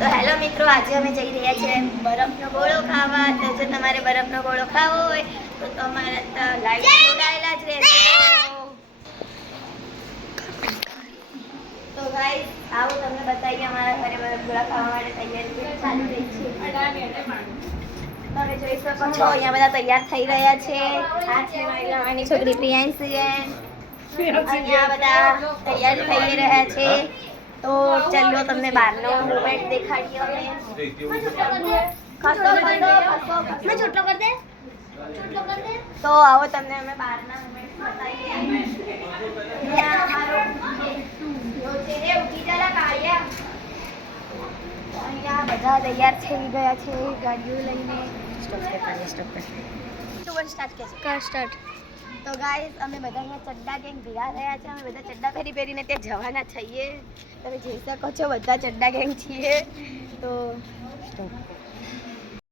તો હેલો મિત્રો, આજે અમે જઈ રહ્યા છીએ બરફનો ગોળો ખાવા. તો જો તમારે બરફનો ગોળો ખાવો હોય તો તમારે લાઈટ જોડાયેલા જ રહેજો. તો ગાઈસ, આવો તમને બતાવીએ અમારા ઘરે બરફ ગોળા ખાવા માટે તૈયારી ચાલુ રહી છે. તમે જોઈ શકો છો અહીંયા બધા તૈયાર થઈ રહ્યા છે. આ છે મારી નાની છોકરી પ્રિયાંશી. અહીંયા બધા તૈયાર થઈ રહ્યા છે. તો ચાલો તમને બહારનો મોમેન્ટ દેખાડીએ અમે. તો આવો તમને અમે બહારના મોમેન્ટ બતાવીએ. અહીંયા અમારો જો છે એ ઉઠી જલા કાળિયા. અહીંયા બધા તૈયાર થઈ ગયા છે ગાડીઓ લઈને. સ્ટાર્ટ. તો ગાઈસ, અમે બધા અહીંયા ચડ્ડા ગેંગ ભેગા થયા છે. અમે બધા ચડ્ડા પહેરીને ત્યાં જવાના છીએ. તમે જોઈ શકો છો બધા ચડ્ડા ગેંગ છીએ. તો